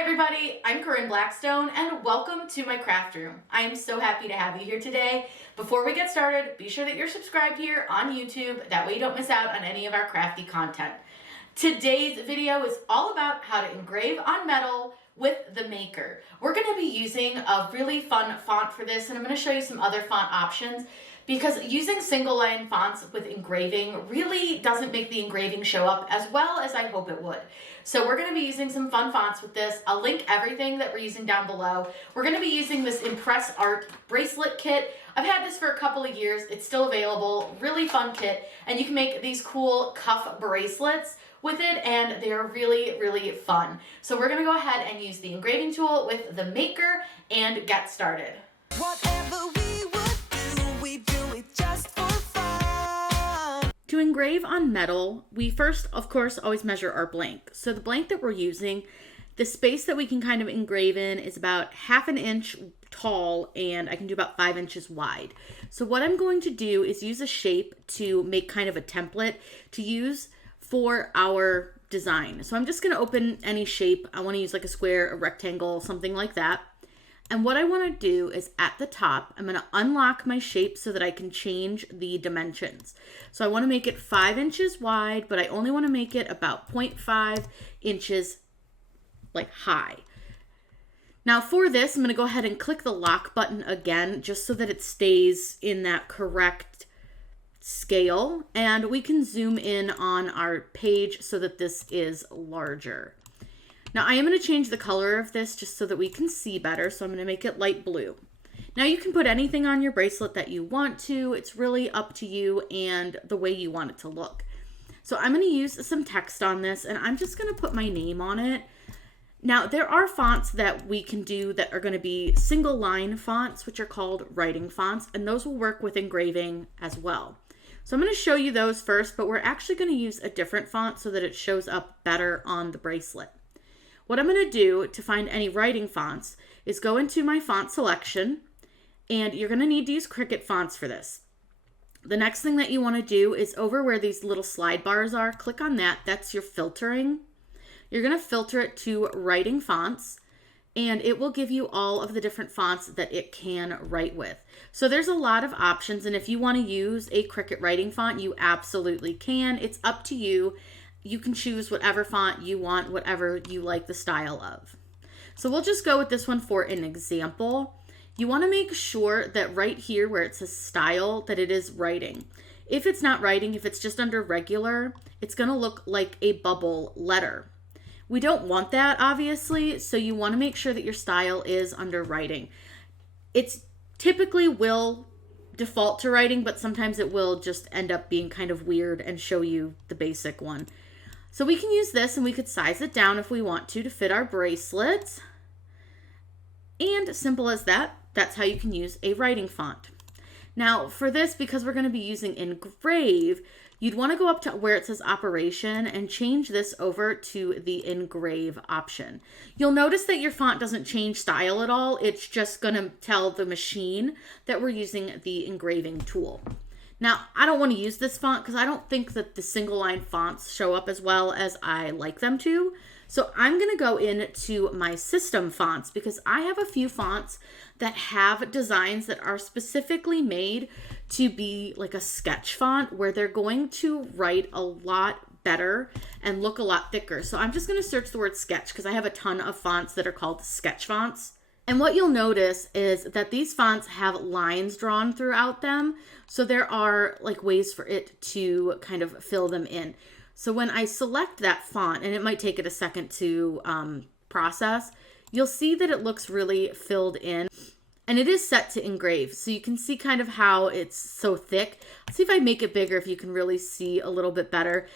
Hi everybody, I'm Corinne Blackstone and welcome to my craft room. I am so happy to have you here today. Before we get started, be sure that you're subscribed here on YouTube. That way you don't miss out on any of our crafty content. Today's video is all about how to engrave on metal with the Maker. We're going to be using a really fun font for this, and I'm going to show you some other font options because using single line fonts with engraving really doesn't make the engraving show up as well as I hope it would. So we're going to be using some fun fonts with this. I'll link everything that we're using down below. We're going to be using this Impress Art bracelet kit. I've had this for a couple of years. It's still available. Really fun kit. And you can make these cool cuff bracelets with it, and they're really, really fun. So we're going to go ahead and use the engraving tool with the Maker and get started. Whatever we would do, we do it just for fun. To engrave on metal, we first, of course, always measure our blank. So the blank that we're using, the space that we can kind of engrave in is about 1/2 inch tall, and I can do about 5 inches wide. So what I'm going to do is use a shape to make kind of a template to use for our design. So I'm just going to open any shape. I want to use like a square, a rectangle, something like that. And what I want to do is at the top, I'm going to unlock my shape so that I can change the dimensions. So I want to make it 5 inches wide, but I only want to make it about 0.5 inches like high. Now for this, I'm going to go ahead and click the lock button again, just so that it stays in that correct scale. And we can zoom in on our page so that this is larger. Now I am going to change the color of this just so that we can see better. So I'm going to make it light blue. Now you can put anything on your bracelet that you want to. It's really up to you and the way you want it to look. So I'm going to use some text on this, and I'm just going to put my name on it. Now there are fonts that we can do that are going to be single line fonts, which are called writing fonts, and those will work with engraving as well. So I'm going to show you those first, but we're actually going to use a different font so that it shows up better on the bracelet. What I'm going to do to find any writing fonts is go into my font selection, and you're going to need to use Cricut fonts for this. The next thing that you want to do is over where these little slide bars are, click on that. That's your filtering. You're going to filter it to writing fonts, and it will give you all of the different fonts that it can write with. So there's a lot of options, and if you want to use a Cricut writing font, you absolutely can. It's up to you. You can choose whatever font you want, whatever you like the style of. So we'll just go with this one for an example. You want to make sure that right here where it says style, that it is writing. If it's not writing, if it's just under regular, it's going to look like a bubble letter. We don't want that, obviously, so you want to make sure that your style is under writing. It's typically will default to writing, but sometimes it will just end up being kind of weird and show you the basic one. So we can use this, and we could size it down if we want to fit our bracelets. And simple as that, that's how you can use a writing font. Now for this, because we're going to be using engrave, you'd want to go up to where it says operation and change this over to the engrave option. You'll notice that your font doesn't change style at all. It's just going to tell the machine that we're using the engraving tool. Now, I don't want to use this font because I don't think that the single line fonts show up as well as I like them to. So I'm going to go into my system fonts because I have a few fonts that have designs that are specifically made to be like a sketch font where they're going to write a lot better and look a lot thicker. So I'm just going to search the word sketch because I have a ton of fonts that are called sketch fonts. And what you'll notice is that these fonts have lines drawn throughout them. So there are like ways for it to kind of fill them in. So when I select that font, and it might take it a second to process, you'll see that it looks really filled in. And it is set to engrave. So you can see kind of how it's so thick. Let's see if I make it bigger, if you can really see a little bit better.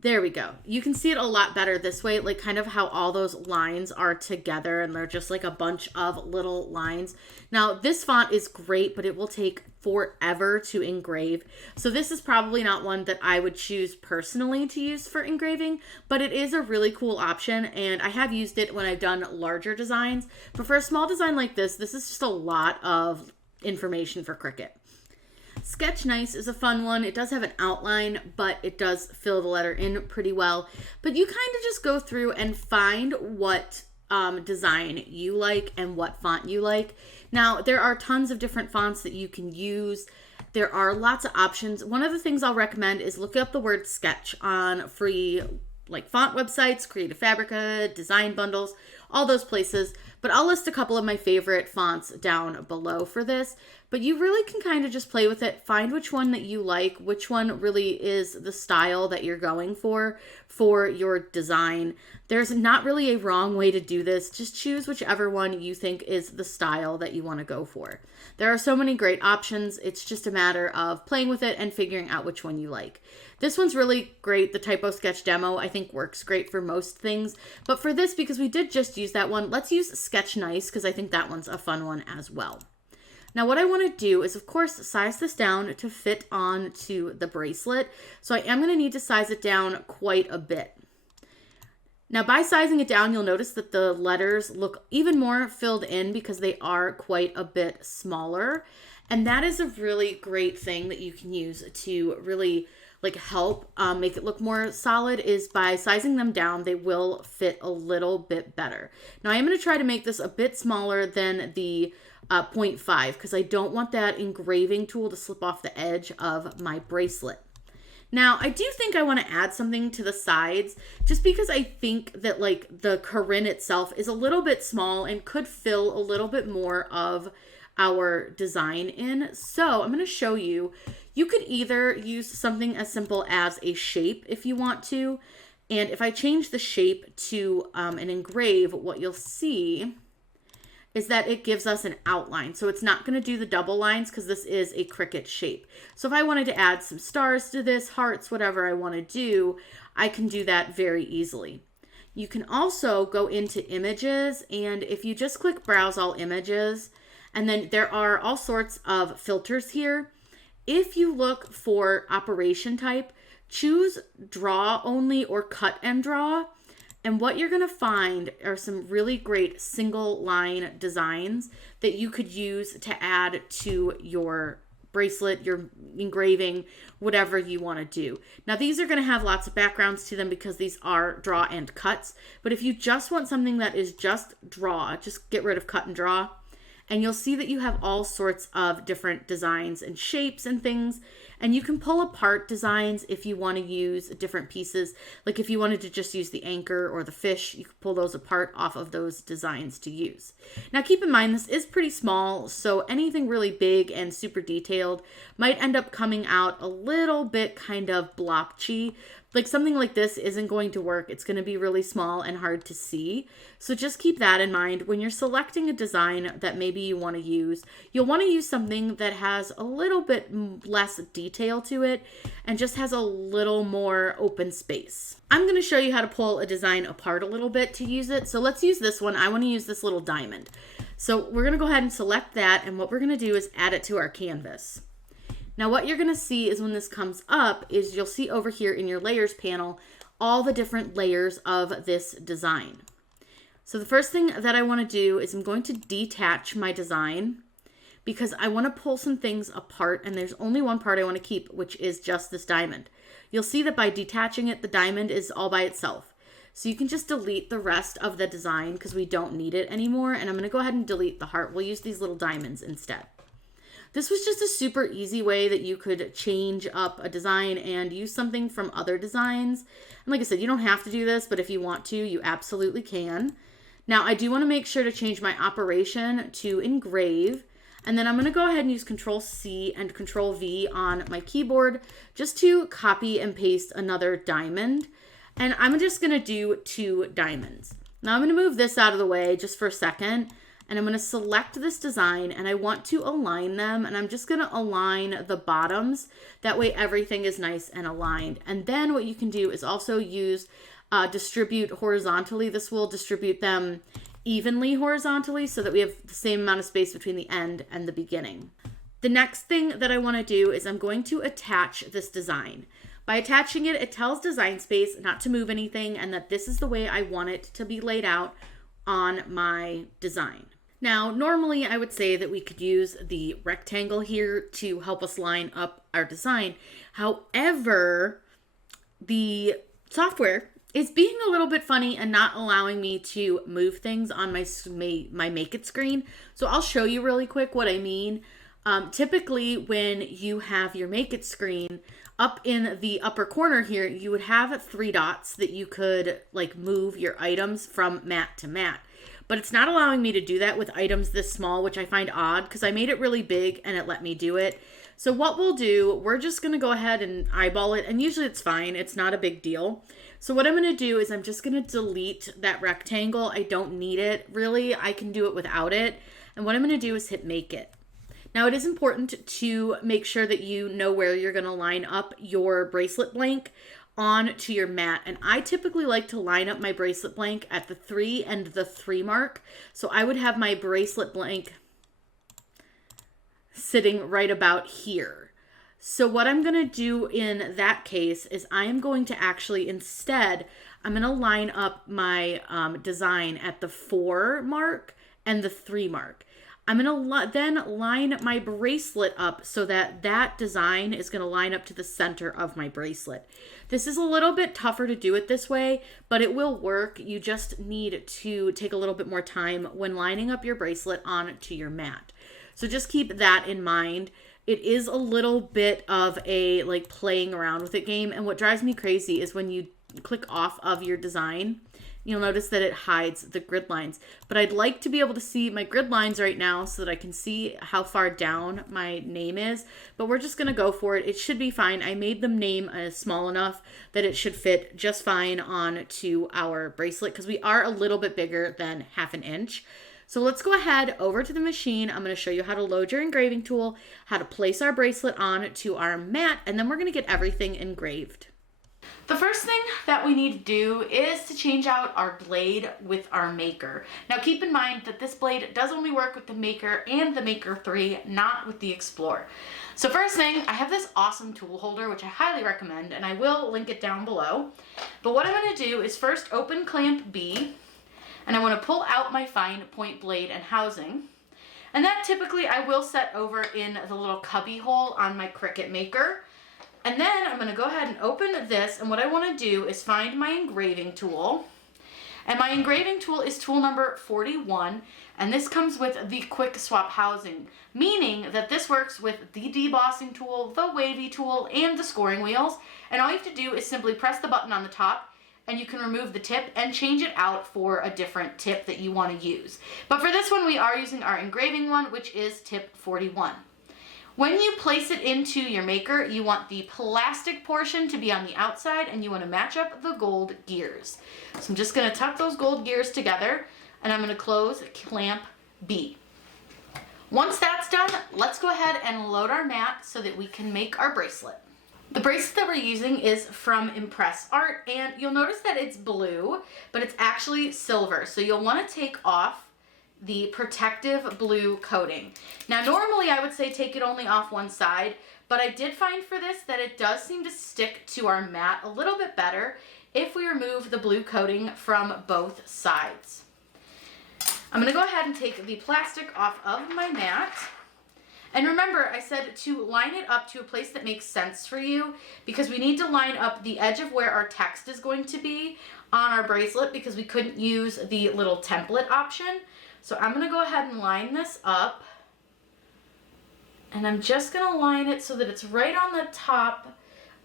There we go. You can see it a lot better this way, like kind of how all those lines are together and they're just like a bunch of little lines. Now this font is great, but it will take forever to engrave. So this is probably not one that I would choose personally to use for engraving, but it is a really cool option, and I have used it when I've done larger designs. But for a small design like this is just a lot of information for Cricut. Sketch Nice is a fun one. It does have an outline, but it does fill the letter in pretty well. But you kind of just go through and find what design you like and what font you like. Now, there are tons of different fonts that you can use. There are lots of options. One of the things I'll recommend is look up the word sketch on free like font websites, Creative Fabrica, Design Bundles, all those places. But I'll list a couple of my favorite fonts down below for this. But you really can kind of just play with it, find which one that you like, which one really is the style that you're going for your design. There's not really a wrong way to do this. Just choose whichever one you think is the style that you want to go for. There are so many great options. It's just a matter of playing with it and figuring out which one you like. This one's really great. The Typo Sketch demo, I think, works great for most things. But for this, because we did just use that one, let's use Sketch Nice because I think that one's a fun one as well. Now what I want to do is, of course, size this down to fit onto the bracelet. So I am going to need to size it down quite a bit. Now by sizing it down, you'll notice that the letters look even more filled in because they are quite a bit smaller. And that is a really great thing that you can use to really help make it look more solid, is by sizing them down, they will fit a little bit better. Now I am going to try to make this a bit smaller than the 0.5 because I don't want that engraving tool to slip off the edge of my bracelet. Now I do think I want to add something to the sides just because I think that the Corinne itself is a little bit small and could fill a little bit more of our design in. So I'm going to show you. You could either use something as simple as a shape if you want to. And if I change the shape to an engrave, what you'll see is that it gives us an outline. So it's not going to do the double lines because this is a Cricut shape. So if I wanted to add some stars to this, hearts, whatever I want to do, I can do that very easily. You can also go into images, and if you just click browse all images, and then there are all sorts of filters here. If you look for operation type, choose draw only or cut and draw. And what you're going to find are some really great single line designs that you could use to add to your bracelet, your engraving, whatever you want to do. Now these are going to have lots of backgrounds to them because these are draw and cuts. But if you just want something that is just draw, just get rid of cut and draw. And you'll see that you have all sorts of different designs and shapes and things. And you can pull apart designs if you want to use different pieces. Like if you wanted to just use the anchor or the fish, you could pull those apart off of those designs to use. Now keep in mind, this is pretty small, so anything really big and super detailed might end up coming out a little bit kind of blotchy. Like something like this isn't going to work. It's going to be really small and hard to see. So just keep that in mind when you're selecting a design that maybe you want to use. You'll want to use something that has a little bit less detail to it and just has a little more open space. I'm going to show you how to pull a design apart a little bit to use it. So let's use this one. I want to use this little diamond. So we're going to go ahead and select that, and what we're going to do is add it to our canvas. Now what you're going to see is when this comes up is you'll see over here in your layers panel all the different layers of this design. So the first thing that I want to do is I'm going to detach my design because I want to pull some things apart, and there's only one part I want to keep, which is just this diamond. You'll see that by detaching it, the diamond is all by itself. So you can just delete the rest of the design because we don't need it anymore. And I'm going to go ahead and delete the heart. We'll use these little diamonds instead. This was just a super easy way that you could change up a design and use something from other designs. And like I said, you don't have to do this, but if you want to, you absolutely can. Now, I do want to make sure to change my operation to engrave. And then I'm going to go ahead and use Control-C and Control-V on my keyboard just to copy and paste another diamond. And I'm just going to do 2 diamonds. Now I'm going to move this out of the way just for a second. And I'm going to select this design, and I want to align them, and I'm just going to align the bottoms. That way everything is nice and aligned. And then what you can do is also use distribute horizontally. This will distribute them evenly horizontally so that we have the same amount of space between the end and the beginning. The next thing that I want to do is I'm going to attach this design. By attaching it, it tells Design Space not to move anything and that this is the way I want it to be laid out on my design. Now, normally I would say that we could use the rectangle here to help us line up our design. However, the software is being a little bit funny and not allowing me to move things on my Make It screen. So I'll show you really quick what I mean. Typically, when you have your Make It screen, up in the upper corner here, you would have 3 dots that you could like move your items from mat to mat. But it's not allowing me to do that with items this small, which I find odd because I made it really big and it let me do it. So what we'll do, we're just going to go ahead and eyeball it, and usually it's fine. It's not a big deal. So what I'm going to do is I'm just going to delete that rectangle. I don't need it, really. I can do it without it. And what I'm going to do is hit Make It. Now, it is important to make sure that you know where you're going to line up your bracelet blank onto your mat. And I typically like to line up my bracelet blank at the 3 and the 3 mark. So I would have my bracelet blank sitting right about here. So what I'm going to do in that case is I am going to actually instead, I'm going to line up my design at the 4 mark and the 3 mark. I'm going to then line my bracelet up so that that design is going to line up to the center of my bracelet. This is a little bit tougher to do it this way, but it will work. You just need to take a little bit more time when lining up your bracelet onto your mat. So just keep that in mind. It is a little bit of a like playing around with it game, and what drives me crazy is when you click off of your design, you'll notice that it hides the grid lines. But I'd like to be able to see my grid lines right now so that I can see how far down my name is. But we're just going to go for it. It should be fine. I made the name small enough that it should fit just fine onto our bracelet because we are a little bit bigger than 1/2 inch. So let's go ahead over to the machine. I'm going to show you how to load your engraving tool, how to place our bracelet on to our mat, and then we're going to get everything engraved. The first thing that we need to do is to change out our blade with our Maker. Now keep in mind that this blade does only work with the Maker and the Maker 3, not with the Explorer. So first thing, I have this awesome tool holder, which I highly recommend, and I will link it down below. But what I'm going to do is first open clamp B, and I want to pull out my fine point blade and housing. And that typically I will set over in the little cubby hole on my Cricut Maker. And then I'm going to go ahead and open this, and what I want to do is find my engraving tool. And my engraving tool is tool number 41, and this comes with the quick swap housing, meaning that this works with the debossing tool, the wavy tool, and the scoring wheels. And all you have to do is simply press the button on the top, and you can remove the tip and change it out for a different tip that you want to use. But for this one, we are using our engraving one, which is tip 41. When you place it into your Maker, you want the plastic portion to be on the outside, and you want to match up the gold gears. So I'm just going to tuck those gold gears together, and I'm going to close clamp B. Once that's done, let's go ahead and load our mat so that we can make our bracelet. The bracelet that we're using is from Impress Art, and you'll notice that it's blue, but it's actually silver. So you'll want to take off the protective blue coating. Now normally I would say take it only off one side, but I did find for this that it does seem to stick to our mat a little bit better if we remove the blue coating from both sides. I'm going to go ahead and take the plastic off of my mat. And remember, I said to line it up to a place that makes sense for you, because we need to line up the edge of where our text is going to be on our bracelet because we couldn't use the little template option. So I'm going to go ahead and line this up, and I'm just going to line it so that it's right on the top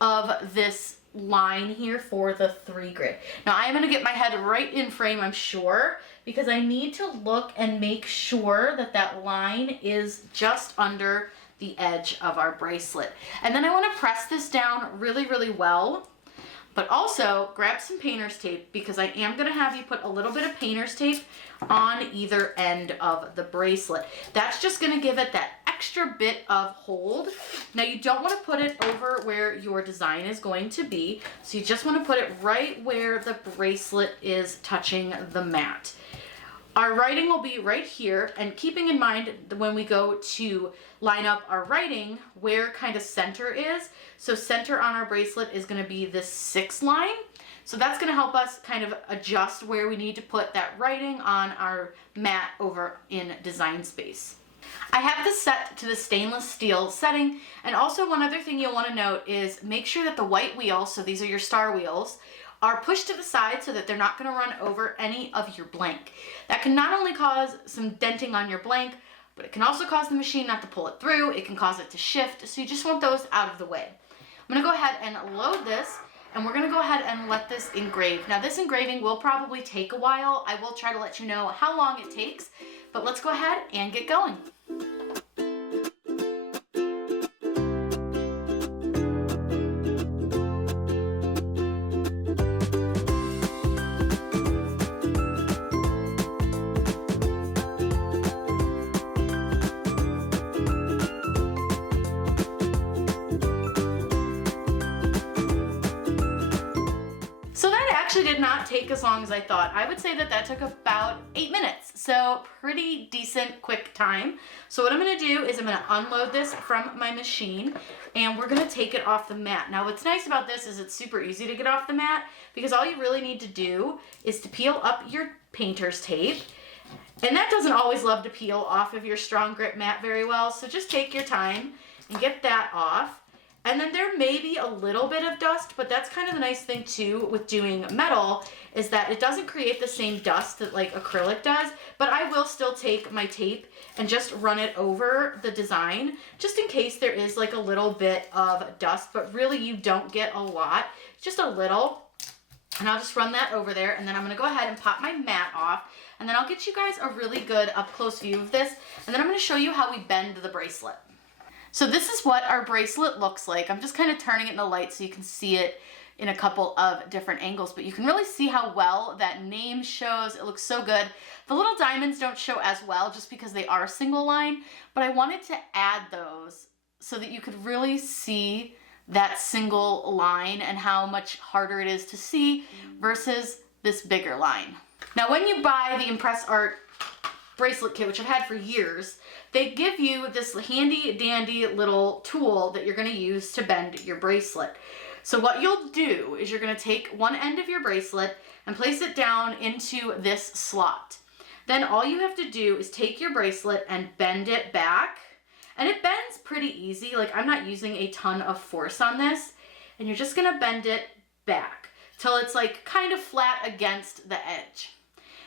of this line here for the 3 grid. Now I'm going to get my head right in frame, I'm sure, because I need to look and make sure that that line is just under the edge of our bracelet. And then I want to press this down really, really well. But also grab some painter's tape, because I am going to have you put a little bit of painter's tape on either end of the bracelet. That's just going to give it that extra bit of hold. Now you don't want to put it over where your design is going to be, so you just want to put it right where the bracelet is touching the mat. Our writing will be right here, and keeping in mind when we go to line up our writing where kind of center is. So center on our bracelet is going to be this 6 line. So that's gonna help us kind of adjust where we need to put that writing on our mat over in Design Space. I have this set to the stainless steel setting, and also one other thing you'll want to note is make sure that the white wheels, so these are your star wheels, are pushed to the side so that they're not going to run over any of your blank. That can not only cause some denting on your blank, but it can also cause the machine not to pull it through. It can cause it to shift, so you just want those out of the way. I'm going to go ahead and load this, and we're going to go ahead and let this engrave. Now this engraving will probably take a while. I will try to let you know how long it takes, but let's go ahead and get going. Actually did not take as long as I thought. I would say that that took about 8 minutes, so pretty decent quick time. So what I'm going to do is I'm going to unload this from my machine, and we're going to take it off the mat. Now what's nice about this is it's super easy to get off the mat, because all you really need to do is to peel up your painter's tape, and that doesn't always love to peel off of your strong grip mat very well, so just take your time and get that off. And then there may be a little bit of dust, but that's kind of the nice thing too with doing metal, is that it doesn't create the same dust that like acrylic does, but I will still take my tape and just run it over the design, just in case there is like a little bit of dust, but really you don't get a lot, just a little. And I'll just run that over there, and then I'm gonna go ahead and pop my mat off, and then I'll get you guys a really good up close view of this, and then I'm gonna show you how we bend the bracelet. So this is what our bracelet looks like. I'm just kind of turning it in the light so you can see it in a couple of different angles, but you can really see how well that name shows. It looks so good. The little diamonds don't show as well just because they are single line, but I wanted to add those so that you could really see that single line and how much harder it is to see versus this bigger line. Now when you buy the Impress Art bracelet kit, which I've had for years, they give you this handy dandy little tool that you're going to use to bend your bracelet. So what you'll do is you're going to take one end of your bracelet and place it down into this slot. Then all you have to do is take your bracelet and bend it back, and it bends pretty easy. Like, I'm not using a ton of force on this, and you're just going to bend it back till it's like kind of flat against the edge.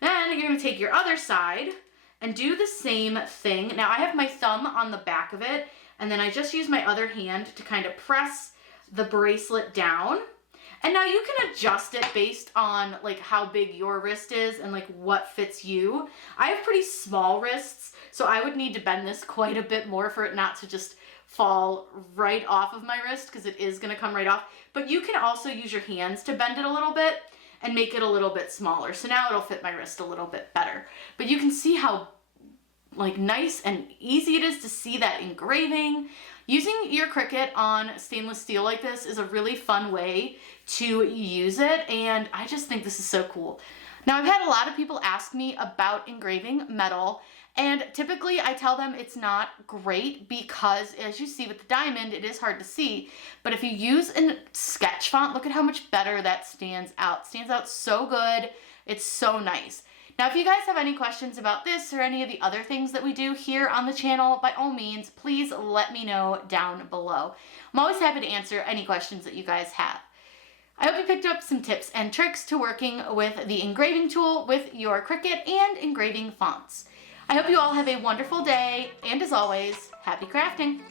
Then you're going to take your other side and do the same thing. Now I have my thumb on the back of it, and then I just use my other hand to kind of press the bracelet down. And now you can adjust it based on like how big your wrist is and like what fits you. I have pretty small wrists, so I would need to bend this quite a bit more for it not to just fall right off of my wrist, because it is gonna come right off. But you can also use your hands to bend it a little bit and make it a little bit smaller. So now it'll fit my wrist a little bit better. But you can see how like nice and easy it is to see that engraving. Using your Cricut on stainless steel like this is a really fun way to use it, and I just think this is so cool. Now I've had a lot of people ask me about engraving metal, and typically I tell them it's not great because, as you see with the diamond, it is hard to see. But if you use a sketch font, look at how much better that stands out. It stands out so good. It's so nice. Now, if you guys have any questions about this or any of the other things that we do here on the channel, by all means, please let me know down below. I'm always happy to answer any questions that you guys have. I hope you picked up some tips and tricks to working with the engraving tool with your Cricut and engraving fonts. I hope you all have a wonderful day, and as always, happy crafting!